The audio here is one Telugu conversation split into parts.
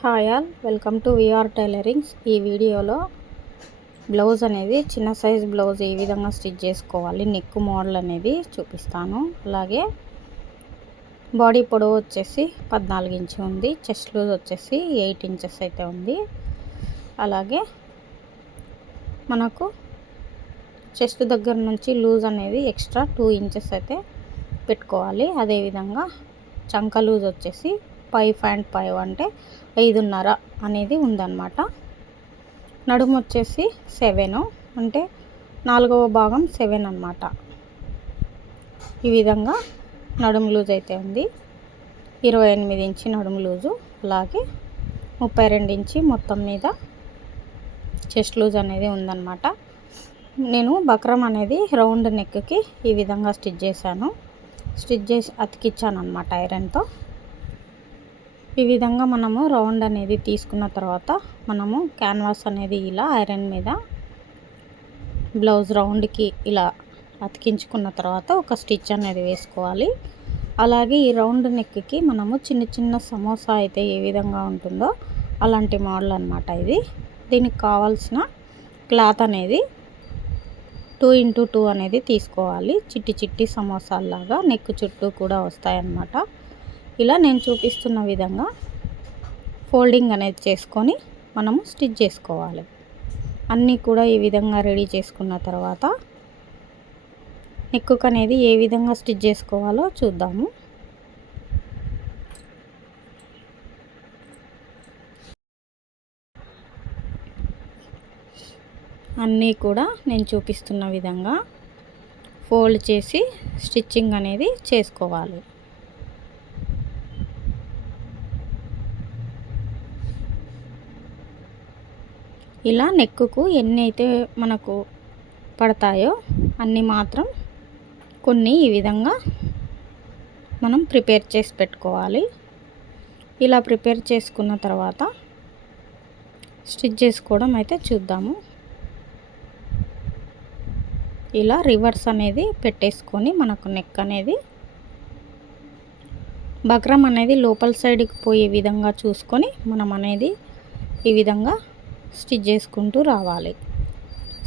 Hi all, welcome to VR tailorings. ఈ వీడియోలో బ్లౌజ్ అనేది చిన్న సైజ్ బ్లౌజ్ ఏ విధంగా స్టిచ్ చేసుకోవాలి, నెక్ మోడల్ అనేది చూపిస్తాను. అలాగే బాడీ పొడవు వచ్చేసి 14 ఇంచు ఉంది, చెస్ట్ లూజ్ వచ్చేసి 8 ఇంచెస్ అయితే ఉంది. అలాగే మనకు చెస్ట్ దగ్గర నుంచి లూజ్ అనేది ఎక్స్ట్రా 2 ఇంచెస్ అయితే పెట్టుకోవాలి. అదేవిధంగా చంక లూజ్ వచ్చేసి 5.5 అంటే 5.5 అనేది ఉందన్నమాట. నడుము వచ్చేసి 7 అంటే 4వ భాగం 7 అన్నమాట. ఈ విధంగా నడుము లూజ్ అయితే ఉంది. 28 ఇంచి నడుము లూజు, అలాగే 32 ఇంచి మొత్తం మీద చెస్ట్ లూజ్ అనేది ఉందన్నమాట. నేను బక్రం అనేది రౌండ్ నెక్కి ఈ విధంగా స్టిచ్ చేసి అతికిచ్చాను అన్నమాట ఐరన్తో. ఈ విధంగా మనము రౌండ్ అనేది తీసుకున్న తర్వాత మనము క్యాన్వాస్ అనేది ఇలా ఐరన్ మీద బ్లౌజ్ రౌండ్కి ఇలా అతికించుకున్న తర్వాత ఒక స్టిచ్ అనేది వేసుకోవాలి. అలాగే ఈ రౌండ్ నెక్కి మనము చిన్న చిన్న సమోసా అయితే ఏ విధంగా ఉంటుందో అలాంటి మోడల్ అన్నమాట ఇది. దీనికి కావాల్సిన క్లాత్ అనేది 2x2 అనేది తీసుకోవాలి. చిట్టి చిట్టి సమోసాల్లాగా నెక్ చుట్టూ కూడా వస్తాయన్నమాట. ఇలా నేను చూపిస్తున్న విధంగా ఫోల్డింగ్ అనేది చేసుకొని మనము స్టిచ్ చేసుకోవాలి. అన్నీ కూడా ఈ విధంగా రెడీ చేసుకున్న తర్వాత నెక్ అనేది ఏ విధంగా స్టిచ్ చేసుకోవాలో చూద్దాము. అన్నీ కూడా నేను చూపిస్తున్న విధంగా ఫోల్డ్ చేసి స్టిచ్చింగ్ అనేది చేసుకోవాలి. ఇలా నెక్కు ఎన్ని అయితే మనకు పడతాయో అన్నీ మాత్రం కొన్ని ఈ విధంగా మనం ప్రిపేర్ చేసి పెట్టుకోవాలి. ఇలా ప్రిపేర్ చేసుకున్న తర్వాత స్టిచ్ చేసుకోవడం అయితే చూద్దాము. ఇలా రివర్స్ అనేది పెట్టేసుకొని మనకు నెక్ అనేది బక్రం అనేది లోపల సైడ్కి పోయే విధంగా చూసుకొని మనం అనేది ఈ విధంగా స్టిచ్ చేసుకుంటూ రావాలి.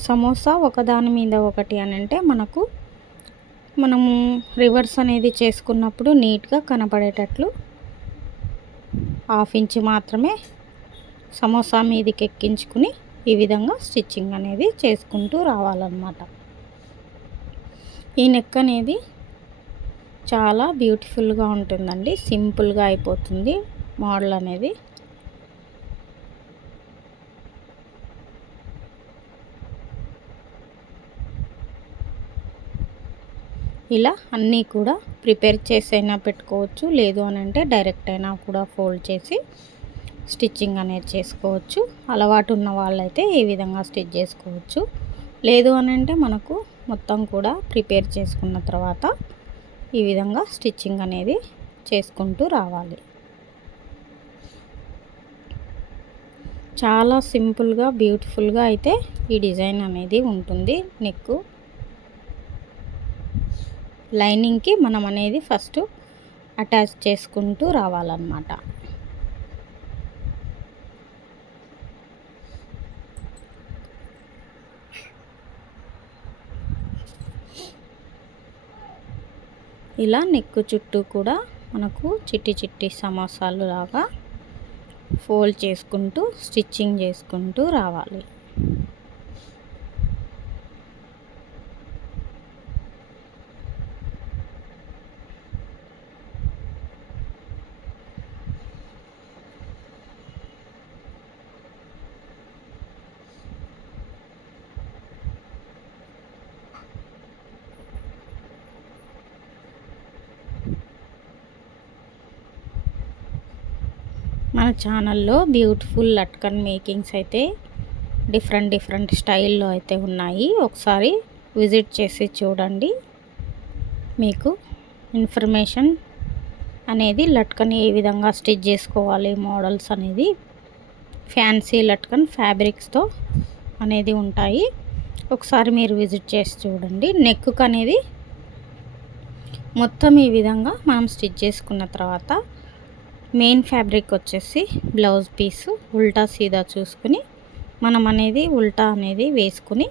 సమోసా ఒకదాని మీద ఒకటి అని అంటే మనము రివర్స్ అనేది చేసుకున్నప్పుడు నీట్గా కనపడేటట్లు 1/2 ఇంచ్ మాత్రమే సమోసా మీదకి ఎక్కించుకుని ఈ విధంగా స్టిచ్చింగ్ అనేది చేసుకుంటూ రావాలన్నమాట. ఈ నెక్ అనేది చాలా బ్యూటిఫుల్గా ఉంటుందండి. సింపుల్గా అయిపోతుంది మోడల్ అనేది. ఇలా అన్నీ కూడా ప్రిపేర్ చేసైనా పెట్టుకోవచ్చు, లేదు అని అంటే డైరెక్ట్ అయినా కూడా ఫోల్డ్ చేసి స్టిచ్చింగ్ అనేది చేసుకోవచ్చు. అలవాటు ఉన్న వాళ్ళైతే ఈ విధంగా స్టిచ్ చేసుకోవచ్చు. లేదు అని అంటే మనకు మొత్తం కూడా ప్రిపేర్ చేసుకున్న తర్వాత ఈ విధంగా స్టిచ్చింగ్ అనేది చేసుకుంటూ రావాలి. చాలా సింపుల్గా బ్యూటిఫుల్గా అయితే ఈ డిజైన్ అనేది ఉంటుంది. నెక్ లైనింగ్కి మనం అనేది ఫస్ట్ అటాచ్ చేసుకుంటూ రావాలన్నమాట. ఇలా నెక్ చుట్టూ కూడా మనకు చిట్టి చిట్టి సమోసాలు లాగా ఫోల్డ్ చేసుకుంటూ స్టిచ్చింగ్ చేసుకుంటూ రావాలి. మన ఛానల్లో బ్యూటిఫుల్ లట్కన్ మేకింగ్స్ అయితే డిఫరెంట్ స్టైల్లో అయితే ఉన్నాయి. ఒకసారి విజిట్ చేసి చూడండి. మీకు ఇన్ఫర్మేషన్ అనేది లట్కన్ ఏ విధంగా స్టిచ్ చేసుకోవాలి మోడల్స్ అనేది ఫ్యాన్సీ లట్కన్ ఫ్యాబ్రిక్స్తో అనేది ఉంటాయి. ఒకసారి మీరు విజిట్ చేసి చూడండి. నెక్ అనేది మొత్తం ఈ విధంగా మనం స్టిచ్ చేసుకున్న తర్వాత మెయిన్ ఫ్యాబ్రిక్ వచ్చేసి బ్లౌజ్ పీసు ఉల్టా సీదా చూసుకుని మనం అనేది ఉల్టా అనేది వేసుకుని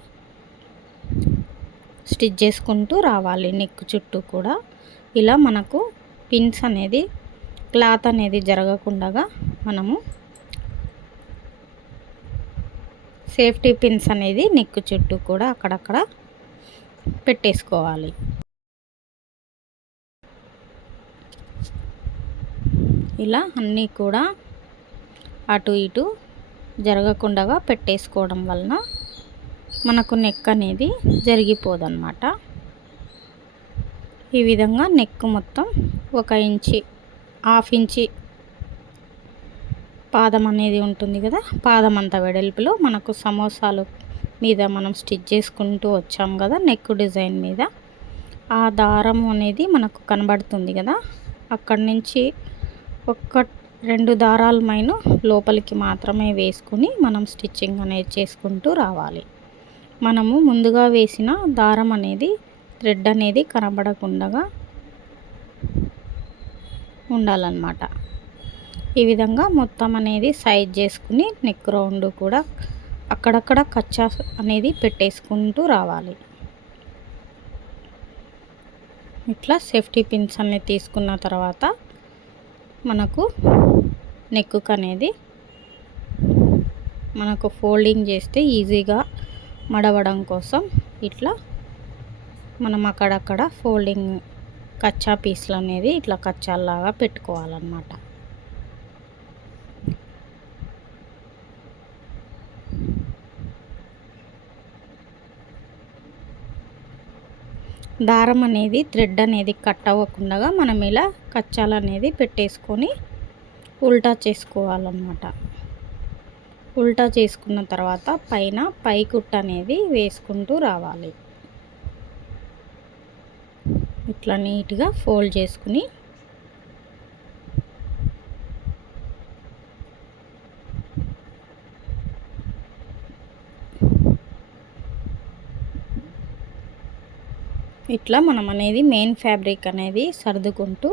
స్టిచ్ చేసుకుంటూ రావాలి. నెక్ చుట్టూ కూడా ఇలా మనకు పిన్స్ అనేది క్లాత్ అనేది జరగకుండా మనము సేఫ్టీ పిన్స్ అనేది నెక్ చుట్టూ కూడా అక్కడక్కడ పెట్టేసుకోవాలి. ఇలా అన్నీ కూడా అటు ఇటు జరగకుండా పెట్టేసుకోవడం వలన మనకు నెక్ అనేది జరిగిపోదన్నమాట. ఈ విధంగా నెక్ మొత్తం 1 ఇంచి 1/2 ఇంచి పాదం అనేది ఉంటుంది కదా, పాదం అంత వెడల్పులో మనకు సమోసాలు మీద మనం స్టిచ్ చేసుకుంటూ వచ్చాం కదా నెక్ డిజైన్ మీద, ఆ దారం అనేది మనకు కనబడుతుంది కదా, అక్కడి నుంచి 1-2 దారాల మైను లోపలికి మాత్రమే వేసుకుని మనం స్టిచ్చింగ్ అనేది చేసుకుంటూ రావాలి. మనము ముందుగా వేసిన దారం అనేది థ్రెడ్ అనేది కనబడకుండా ఉండాలన్నమాట. ఈ విధంగా మొత్తం అనేది సైజ్ చేసుకుని నెక్ రౌండ్ కూడా అక్కడక్కడ కచ్చా అనేది పెట్టేసుకుంటూ రావాలి. ఇట్లా సేఫ్టీ పిన్స్ అన్ని తీసుకున్న తర్వాత మనకు నెక్కు అనేది మనకు ఫోల్డింగ్ చేస్తే ఈజీగా మడవడం కోసం ఇట్లా మనం అక్కడక్కడ ఫోల్డింగ్ కచ్చా పీస్లు అనేది ఇట్లా కచ్చాలాగా పెట్టుకోవాలన్నమాట. దారం అనేది థ్రెడ్ అనేది కట్ అవ్వకుండా మనం ఇలా కచ్చాలు అనేది పెట్టేసుకొని ఉల్టా చేసుకోవాలన్నమాట. ఉల్టా చేసుకున్న తర్వాత పైన పై కుట్టు అనేది వేసుకుంటూ రావాలి. ఇట్లా నీట్గా ఫోల్డ్ చేసుకుని ఇట్లా మనం అనేది మెయిన్ ఫ్యాబ్రిక్ అనేది సర్దుకుంటూ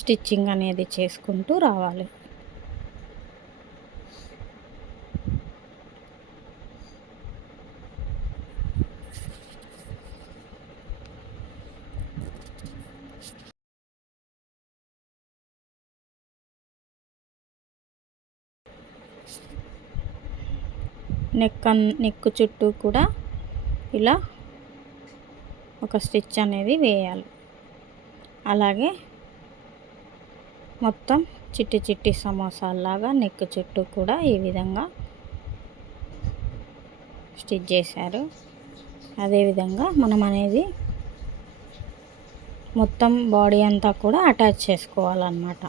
స్టిచ్చింగ్ అనేది చేసుకుంటూ రావాలి. నెక్ చుట్టూ కూడా ఇలా ఒక స్టిచ్ అనేది వేయాలి. అలాగే మొత్తం చిట్టి చిట్టి సమోసాలాగా నెక్ చుట్టూ కూడా ఈ విధంగా స్టిచ్ చేశారు. అదేవిధంగా మనం అనేది మొత్తం బాడీ అంతా కూడా అటాచ్ చేసుకోవాలన్నమాట.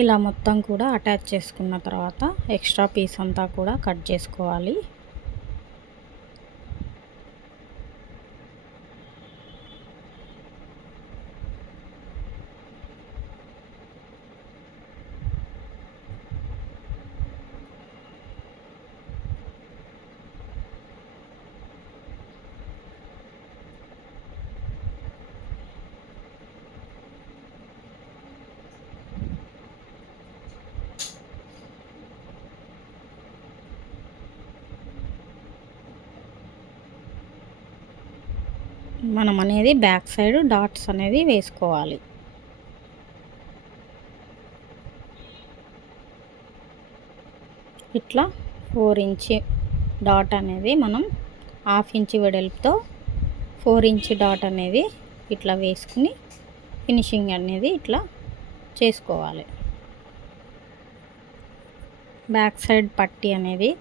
ఇలా మొత్తం కూడా అటాచ్ చేసుకున్న తర్వాత ఎక్స్ట్రా పీస్ అంతా కూడా కట్ చేసుకోవాలి. మనం అనేది బ్యాక్ సైడ్ డాట్స్ అనేది వేసుకోవాలి. ఇట్లా 4 ఇంచి డాట్ అనేది మనం 1/2 ఇంచి వెడల్పుతో 4 ఇంచి డాట్ అనేది ఇట్లా వేసుకుని ఫినిషింగ్ అనేది ఇట్లా చేసుకోవాలి. బ్యాక్ సైడ్ పట్టీ అనేది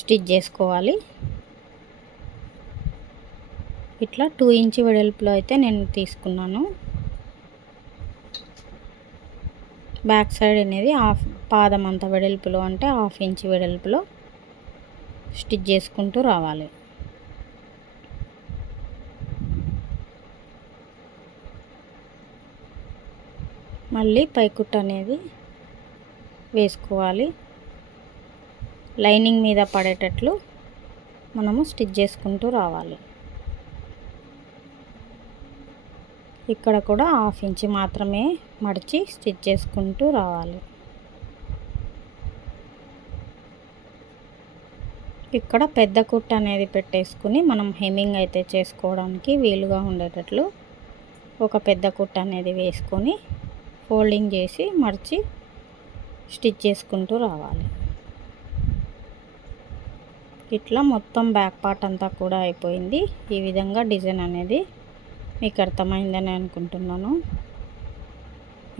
స్టిచ్ చేసుకోవాలి. ఇట్లా 2 ఇంచి వెడల్పులో అయితే నేను తీసుకున్నాను. బ్యాక్ సైడ్ అనేది పాదం అంత వెడల్పులో అంటే 1/2 ఇంచి వెడల్పులో స్టిచ్ చేసుకుంటూ రావాలి. మళ్ళీ పైకుట్టు అనేది వేసుకోవాలి. లైనింగ్ మీద పడేటట్లు మనము స్టిచ్ చేసుకుంటూ రావాలి. ఇక్కడ కూడా 1/2 ఇంచ్ మాత్రమే మడిచి స్టిచ్ చేసుకుంటూ రావాలి. ఇక్కడ పెద్ద కుట్టు అనేది పెట్టేసుకుని మనం హెమ్మింగ్ అయితే చేసుకోవడానికి వీలుగా ఉండేటట్లు ఒక పెద్ద కుట్టు అనేది వేసుకొని ఫోల్డింగ్ చేసి మడిచి స్టిచ్ చేసుకుంటూ రావాలి. ఇట్లా మొత్తం బ్యాక్ పార్ట్ అంతా కూడా అయిపోయింది. ఈ విధంగా డిజైన్ అనేది మీకు అర్థమైందని అనుకుంటున్నాను.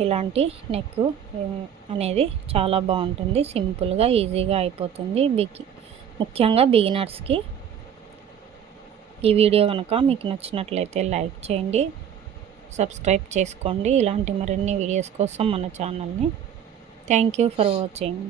ఇలాంటి నెక్ అనేది చాలా బాగుంటుంది, సింపుల్గా ఈజీగా అయిపోతుంది. ముఖ్యంగా బిగినర్స్కి. ఈ వీడియో కనుక మీకు నచ్చినట్లయితే లైక్ చేయండి, సబ్స్క్రైబ్ చేసుకోండి ఇలాంటి మరిన్ని వీడియోస్ కోసం మన ఛానల్ని. Thank you for watching.